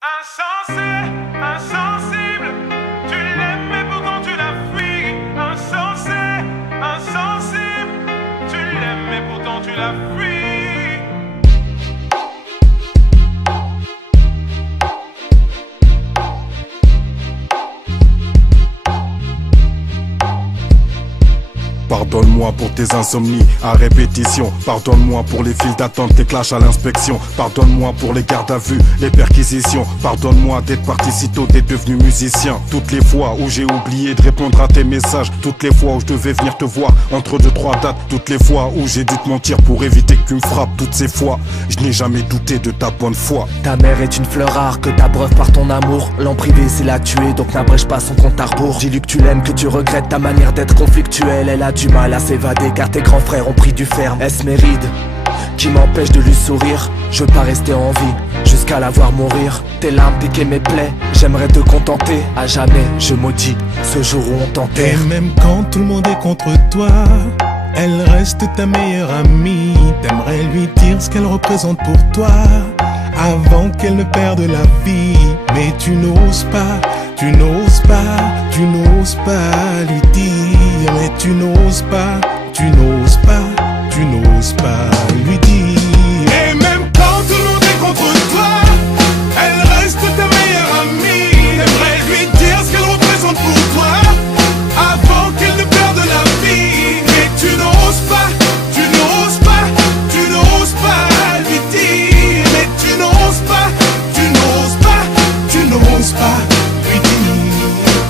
Insensé, insensible, tu l'aimes mais pourtant tu la fuis. Insensé, insensible, tu l'aimes mais pourtant tu la fuis. Pardonne-moi pour tes insomnies à répétition. Pardonne-moi pour les files d'attente, tes clashs à l'inspection. Pardonne-moi pour les gardes à vue, les perquisitions. Pardonne-moi d'être parti si tôt, d'être devenu musicien. Toutes les fois où j'ai oublié de répondre à tes messages. Toutes les fois où je devais venir te voir entre 2-3 dates. Toutes les fois où j'ai dû te mentir pour éviter que tu me frappes. Toutes ces fois, je n'ai jamais douté de ta bonne foi. Ta mère est une fleur rare que t'abreuves par ton amour. L'en privé c'est la tuer, donc n'abrège pas son compte à rebours. Dis-lui que tu l'aimes, que tu regrettes ta manière d'être conflictuelle. Elle a du mal à s'évader car tes grands frères ont pris du ferme. Est-ce mes rides qui m'empêchent de lui sourire? Je veux pas rester en vie jusqu'à la voir mourir. Tes larmes piquaient mes plaies, j'aimerais te contenter. À jamais je maudis ce jour où on t'enterre. Et même quand tout le monde est contre toi, elle reste ta meilleure amie. T'aimerais lui dire ce qu'elle représente pour toi avant qu'elle ne perde la vie. Mais tu n'oses pas, tu n'oses pas, tu n'oses pas lui dire. Mais tu n'oses pas, tu n'oses pas, tu n'oses pas lui dire. Et même quand tout le monde est contre toi, elle reste ta meilleure amie. T'aimerais lui dire ce qu'elle représente pour toi avant qu'elle ne perde la vie. Mais tu n'oses pas, tu n'oses pas, tu n'oses pas lui dire. Mais tu n'oses pas, tu n'oses pas, tu n'oses pas lui dire.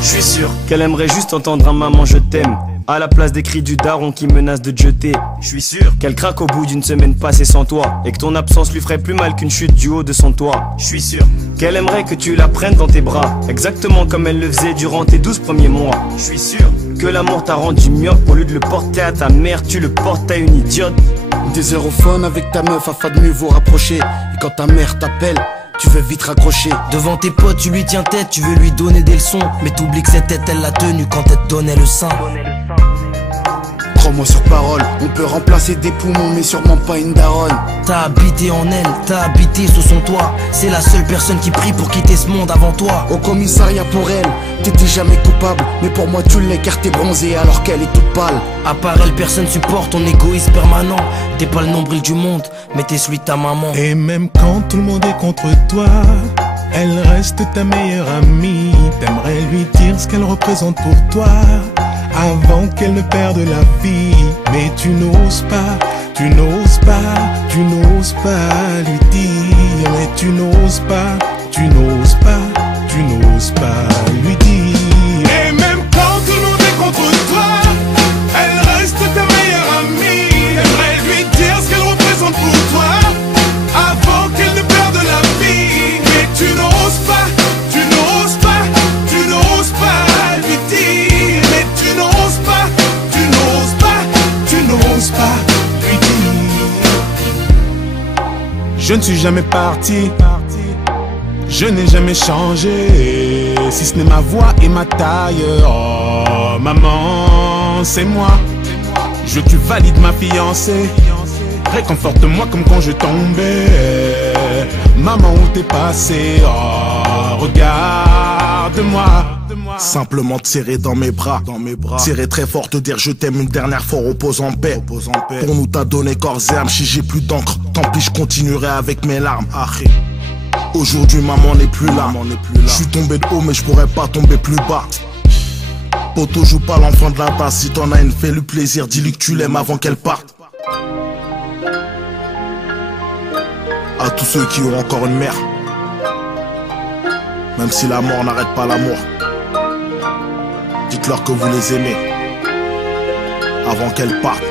Je suis sûr qu'elle aimerait juste entendre un maman je t'aime à la place des cris du daron qui menace de te jeter. Je suis sûr qu'elle craque au bout d'une semaine passée sans toi et que ton absence lui ferait plus mal qu'une chute du haut de son toit. Je suis sûr qu'elle aimerait que tu la prennes dans tes bras, exactement comme elle le faisait durant tes 12 premiers mois. Je suis sûr que l'amour t'a rendu myope. Au lieu de le porter à ta mère, tu le portes à une idiote. Des aérophones avec ta meuf afin de mieux vous rapprocher. Et quand ta mère t'appelle, tu veux vite raccrocher. Devant tes potes tu lui tiens tête, tu veux lui donner des leçons. Mais t'oublies que cette tête elle l'a tenue quand elle te donnait le sein. Crois-moi sur parole, on peut remplacer des poumons mais sûrement pas une daronne. T'as habité en elle, t'as habité sous son toit. C'est la seule personne qui prie pour quitter ce monde avant toi. Au commissariat pour elle, t'étais jamais coupable. Mais pour moi tu l'es car t'es bronzée alors qu'elle est toute pâle. À part elle, personne supporte ton égoïsme permanent. T'es pas le nombril du monde, mais t'es celui de ta maman. Et même quand tout le monde est contre toi, elle reste ta meilleure amie. T'aimerais lui dire ce qu'elle représente pour toi avant qu'elle ne perde la vie. Mais tu n'oses pas, tu n'oses pas, tu n'oses pas lui dire. Mais tu n'oses pas, tu n'oses pas, tu n'oses pas lui dire. Et même quand tout le monde est contre toi, elle reste ta meilleure amie. T'aimerais lui dire ce qu'elle représente pour toi avant qu'elle ne perde la vie. Mais tu n'oses pas, tu n'oses pas, tu n'oses pas lui dire. Mais tu n'oses pas, tu n'oses pas, tu n'oses pas lui dire. Je ne suis jamais parti, je n'ai jamais changé, si ce n'est ma voix et ma taille. Oh maman, c'est moi. Je tu valides ma fiancée. Réconforte-moi comme quand je tombais. Maman, où t'es passé? Oh, regarde-moi. Simplement te serrer dans mes bras, serrer très fort, te dire je t'aime une dernière fois, repose en paix. Pour nous t'as donné corps et âme, si j'ai plus d'encre, tant pis je continuerai avec mes larmes. Aujourd'hui maman n'est plus là, je suis tombé de haut mais je pourrais pas tomber plus bas. Poto joue pas l'enfant de la base, si t'en as une fais-lui plaisir, dis-lui que tu l'aimes avant qu'elle parte. À tous ceux qui ont encore une mère, même si la mort n'arrête pas l'amour, dites-leur que vous les aimez avant qu'elle parte.